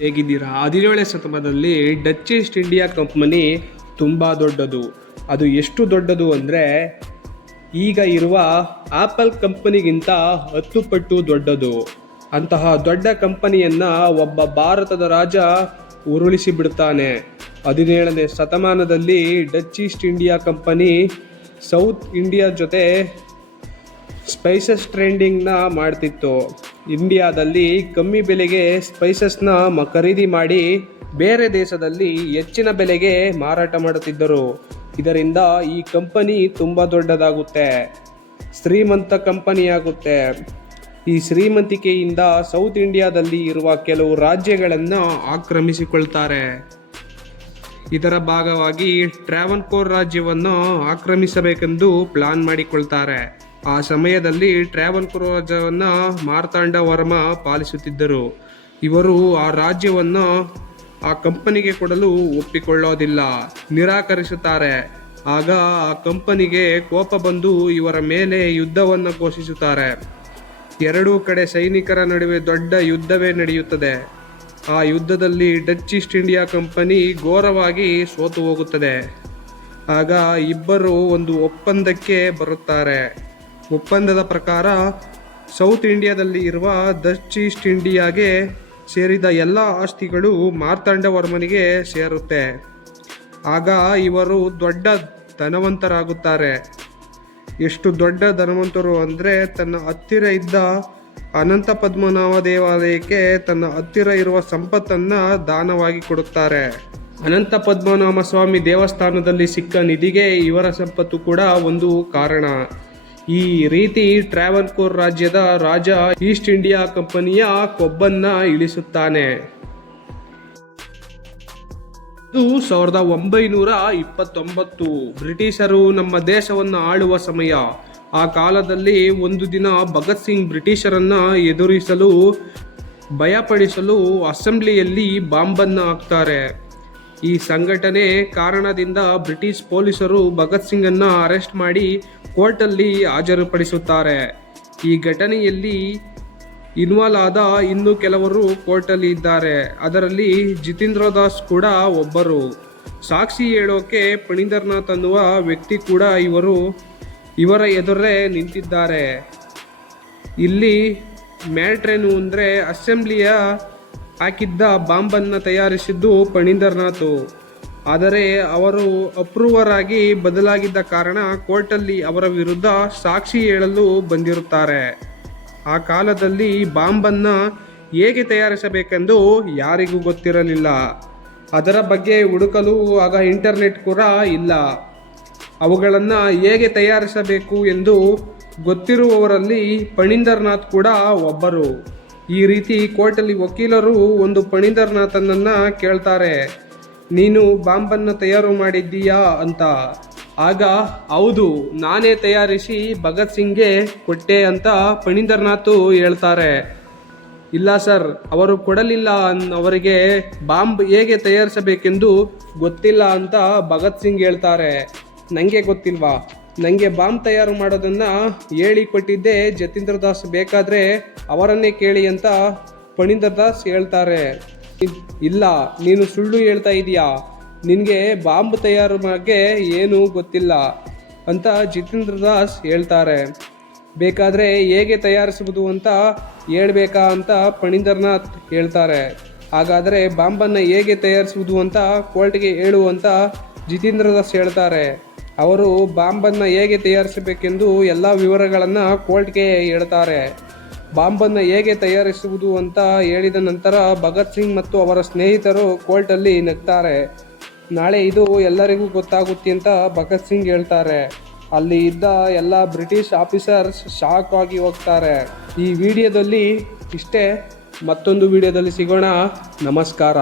ಹೇಗಿದ್ದೀರಾ? ಹದಿನೇಳನೇ ಶತಮಾನದಲ್ಲಿ ಡಚ್ ಈಸ್ಟ್ ಇಂಡಿಯಾ ಕಂಪನಿ ತುಂಬ ದೊಡ್ಡದು. ಅದು ಎಷ್ಟು ದೊಡ್ಡದು ಅಂದರೆ, ಈಗ ಇರುವ ಆಪಲ್ ಕಂಪನಿಗಿಂತ ಹತ್ತು ಪಟ್ಟು ದೊಡ್ಡದು. ಅಂತಹ ದೊಡ್ಡ ಕಂಪನಿಯನ್ನು ಒಬ್ಬ ಭಾರತದ ರಾಜ ಉರುಳಿಸಿ ಬಿಡ್ತಾನೆ. ಹದಿನೇಳನೇ ಶತಮಾನದಲ್ಲಿ Dutch East India company South India ಜೊತೆ ಸ್ಪೈಸಸ್ ಟ್ರೆಂಡಿಂಗ್ನ ಮಾಡ್ತಿತ್ತು. ಇಂಡಿಯಾದಲ್ಲಿ ಕಮ್ಮಿ ಬೆಲೆಗೆ ಸ್ಪೈಸಸ್ನ ಮ ಖರೀದಿ ಮಾಡಿ ಬೇರೆ ದೇಶದಲ್ಲಿ ಹೆಚ್ಚಿನ ಬೆಲೆಗೆ ಮಾರಾಟ ಮಾಡುತ್ತಿದ್ದರು. ಇದರಿಂದ ಈ ಕಂಪನಿ ತುಂಬ ದೊಡ್ಡದಾಗುತ್ತೆ. ಶ್ರೀಮಂತ ಕಂಪನಿಯಾಗುತ್ತೆ. ಈ ಶ್ರೀಮಂತಿಕೆಯಿಂದ ಸೌತ್ ಇಂಡಿಯಾದಲ್ಲಿ ಇರುವ ಕೆಲವು ರಾಜ್ಯಗಳನ್ನು ಆಕ್ರಮಿಸಿಕೊಳ್ತಾರೆ. ಇದರ ಭಾಗವಾಗಿ ಟ್ರಾವನ್ಕೋರ್ ರಾಜ್ಯವನ್ನು ಆಕ್ರಮಿಸಬೇಕೆಂದು ಪ್ಲಾನ್ ಮಾಡಿಕೊಳ್ತಾರೆ. ಆ ಸಮಯದಲ್ಲಿ ಟ್ರಾವೆಲ್ ರಾಜ್ಯವನ್ನು ಮಾರ್ತಾಂಡ ವರ್ಮ ಪಾಲಿಸುತ್ತಿದ್ದರು. ಇವರು ಆ ರಾಜ್ಯವನ್ನು ಆ ಕಂಪನಿಗೆ ಕೊಡಲು ಒಪ್ಪಿಕೊಳ್ಳೋದಿಲ್ಲ, ನಿರಾಕರಿಸುತ್ತಾರೆ. ಆಗ ಆ ಕಂಪನಿಗೆ ಕೋಪ ಬಂದು ಇವರ ಮೇಲೆ ಯುದ್ಧವನ್ನು ಘೋಷಿಸುತ್ತಾರೆ. ಎರಡೂ ಕಡೆ ಸೈನಿಕರ ನಡುವೆ ದೊಡ್ಡ ಯುದ್ಧವೇ ನಡೆಯುತ್ತದೆ. ಆ ಯುದ್ಧದಲ್ಲಿ ಡಚ್ ಈಸ್ಟ್ ಇಂಡಿಯಾ ಕಂಪನಿ ಘೋರವಾಗಿ ಸೋತು ಹೋಗುತ್ತದೆ ಆಗ ಇಬ್ಬರು ಒಂದು ಒಪ್ಪಂದಕ್ಕೆ ಬರುತ್ತಾರೆ. ಒಪ್ಪಂದದ ಪ್ರಕಾರ ಸೌತ್ ಇಂಡಿಯಾದಲ್ಲಿ ಇರುವ ದಚ್ ಈಸ್ಟ್ ಇಂಡಿಯಾಗೆ ಸೇರಿದ ಎಲ್ಲ ಆಸ್ತಿಗಳು ಮಾರ್ತಾಂಡವರ್ಮನಿಗೆ ಸೇರುತ್ತೆ. ಆಗ ಇವರು ದೊಡ್ಡ ಧನವಂತರಾಗುತ್ತಾರೆ. ಎಷ್ಟು ದೊಡ್ಡ ಧನವಂತರು ಅಂದರೆ ತನ್ನ ಹತ್ತಿರ ಇದ್ದ ಅನಂತ ಪದ್ಮನಾಭ ದೇವಾಲಯಕ್ಕೆ ತನ್ನ ಹತ್ತಿರ ಇರುವ ಸಂಪತ್ತನ್ನು ದಾನವಾಗಿ ಕೊಡುತ್ತಾರೆ. ಅನಂತ ಪದ್ಮನಾಭ ಸ್ವಾಮಿ ದೇವಸ್ಥಾನದಲ್ಲಿ ಸಿಕ್ಕ ನಿಧಿಗೆ ಇವರ ಸಂಪತ್ತು ಕೂಡ ಒಂದು ಕಾರಣ. ಈ ರೀತಿ ಟ್ರಾವನ್ಕೋರ್ ರಾಜ್ಯದ ರಾಜ ಈಸ್ಟ್ ಇಂಡಿಯಾ ಕಂಪನಿಯ ಕೊಬ್ಬನ್ನ ಇಳಿಸುತ್ತಾನೆ. ಇದು ಸಾವಿರದ ಒಂಬೈನೂರ ಇಪ್ಪತ್ತೊಂಬತ್ತು. ಬ್ರಿಟಿಷರು ನಮ್ಮ ದೇಶವನ್ನು ಆಳುವ ಸಮಯ. ಆ ಕಾಲದಲ್ಲಿ ಒಂದು ದಿನ ಭಗತ್ ಸಿಂಗ್ ಬ್ರಿಟಿಷರನ್ನ ಎದುರಿಸಲು, ಭಯಪಡಿಸಲು ಅಸೆಂಬ್ಲಿಯಲ್ಲಿ ಬಾಂಬನ್ನು ಹಾಕ್ತಾರೆ. ಈ ಸಂಘಟನೆ ಕಾರಣದಿಂದ ಬ್ರಿಟಿಷ್ ಪೊಲೀಸರು ಭಗತ್ ಸಿಂಗನ್ನ ಅರೆಸ್ಟ್ ಮಾಡಿ ಕೋರ್ಟಲ್ಲಿ ಹಾಜರುಪಡಿಸುತ್ತಾರೆ. ಈ ಘಟನೆಯಲ್ಲಿ ಇನ್ವಾಲ್ವ್ ಆದ ಇನ್ನೂ ಕೆಲವರು ಕೋರ್ಟಲ್ಲಿ ಇದ್ದಾರೆ. ಅದರಲ್ಲಿ ಜಿತೇಂದ್ರ ದಾಸ್ ಕೂಡ ಒಬ್ಬರು. ಸಾಕ್ಷಿ ಹೇಳೋಕೆ ಪಣಿಂದರ್ನಾಥ್ ಅನ್ನುವ ವ್ಯಕ್ತಿ ಕೂಡ ಇವರು, ಇವರ ಎದುರೇ ನಿಂತಿದ್ದಾರೆ. ಇಲ್ಲಿ ಮ್ಯಾಟ್ರೇನು ಅಂದರೆ ಅಸೆಂಬ್ಲಿಯ ಹಾಕಿದ್ದ ಬಾಂಬನ್ನು ತಯಾರಿಸಿದ್ದು ಪಣೀಂದರ್ನಾಥ್. ಆದರೆ ಅವರು ಅಪ್ರೂವರ್ ಆಗಿ ಬದಲಾಗಿದ್ದ ಕಾರಣ ಕೋರ್ಟಲ್ಲಿ ಅವರ ವಿರುದ್ಧ ಸಾಕ್ಷಿ ಹೇಳಲು ಬಂದಿರುತ್ತಾರೆ. ಆ ಕಾಲದಲ್ಲಿ ಬಾಂಬನ್ನು ಹೇಗೆ ತಯಾರಿಸಬೇಕೆಂದು ಯಾರಿಗೂ ಗೊತ್ತಿರಲಿಲ್ಲ. ಅದರ ಬಗ್ಗೆ ಹುಡುಕಲು ಆಗ ಇಂಟರ್ನೆಟ್ ಕೂಡ ಇಲ್ಲ. ಅವುಗಳನ್ನು ಹೇಗೆ ತಯಾರಿಸಬೇಕು ಎಂದು ಗೊತ್ತಿರುವವರಲ್ಲಿ ಪಣೀಂದರ್ನಾಥ್ ಕೂಡ ಒಬ್ಬರು. ಈ ರೀತಿ ಕೋರ್ಟಲ್ಲಿ ವಕೀಲರು ಒಂದು ಪಣಿಂದರ್ನಾಥನನ್ನು ಕೇಳ್ತಾರೆ. ನೀನು ಬಾಂಬನ್ನು ತಯಾರು ಮಾಡಿದ್ದೀಯಾ ಅಂತ. ಆಗ, ಹೌದು, ನಾನೇ ತಯಾರಿಸಿ ಭಗತ್ ಸಿಂಗ್ಗೆ ಕೊಟ್ಟೆ ಅಂತ ಪಣಿಂದರ್ನಾಥ್ ಹೇಳ್ತಾರೆ. ಇಲ್ಲ ಸರ್, ಅವರು ಕೊಡಲಿಲ್ಲ ಅವರಿಗೆ ಬಾಂಬ್ ಹೇಗೆ ತಯಾರಿಸಬೇಕೆಂದು ಗೊತ್ತಿಲ್ಲ ಅಂತ ಭಗತ್ ಸಿಂಗ್ ಹೇಳ್ತಾರೆ. ನನಗೆ ಗೊತ್ತಿಲ್ವಾ? ನನಗೆ ಬಾಂಬ್ ತಯಾರು ಮಾಡೋದನ್ನು ಹೇಳಿಕೊಟ್ಟಿದ್ದೆ ಜತೀಂದ್ರ ದಾಸ್. ಬೇಕಾದರೆ ಅವರನ್ನೇ ಕೇಳಿ ಅಂತ ಪಣೀಂದ್ರ ದಾಸ್ ಹೇಳ್ತಾರೆ. ಇಲ್ಲ, ನೀನು ಸುಳ್ಳು ಹೇಳ್ತಾ ಇದೀಯಾ? ನಿನಗೆ ಬಾಂಬ್ ತಯಾರು ಬಗ್ಗೆ ಏನೂ ಗೊತ್ತಿಲ್ಲ ಅಂತ ಜಿತೇಂದ್ರ ದಾಸ್ ಹೇಳ್ತಾರೆ. ಬೇಕಾದರೆ ಹೇಗೆ ತಯಾರಿಸುವುದು ಅಂತ ಹೇಳ್ಬೇಕಾ ಅಂತ ಪಣೀಂದ್ರನಾಥ್ ಹೇಳ್ತಾರೆ. ಹಾಗಾದರೆ ಬಾಂಬನ್ನು ಹೇಗೆ ತಯಾರಿಸುವುದು ಅಂತ ಕೋರ್ಟ್ಗೆ ಹೇಳು ಅಂತ ಜಿತೇಂದ್ರ ದಾಸ್ ಹೇಳ್ತಾರೆ. ಅವರು ಬಾಂಬನ್ನು ಹೇಗೆ ತಯಾರಿಸಬೇಕೆಂದು ಎಲ್ಲ ವಿವರಗಳನ್ನು ಕೋರ್ಟ್ಗೆ ಹೇಳ್ತಾರೆ. ಬಾಂಬನ್ನು ಹೇಗೆ ತಯಾರಿಸುವುದು ಅಂತ ಹೇಳಿದ ನಂತರ ಭಗತ್ ಸಿಂಗ್ ಮತ್ತು ಅವರ ಸ್ನೇಹಿತರು ಕೋರ್ಟಲ್ಲಿ ನಗ್ತಾರೆ. ನಾಳೆ ಇದು ಎಲ್ಲರಿಗೂ ಗೊತ್ತಾಗುತ್ತೆ ಅಂತ ಭಗತ್ ಸಿಂಗ್ ಹೇಳ್ತಾರೆ. ಅಲ್ಲಿ ಇದ್ದ ಎಲ್ಲ ಬ್ರಿಟಿಷ್ ಆಫೀಸರ್ಸ್ ಶಾಕ್ ಆಗಿ ಹೋಗ್ತಾರೆ. ಈ ವಿಡಿಯೋದಲ್ಲಿ ಇಷ್ಟೇ ಮತ್ತೊಂದು ವಿಡಿಯೋದಲ್ಲಿ ಸಿಗೋಣ. ನಮಸ್ಕಾರ.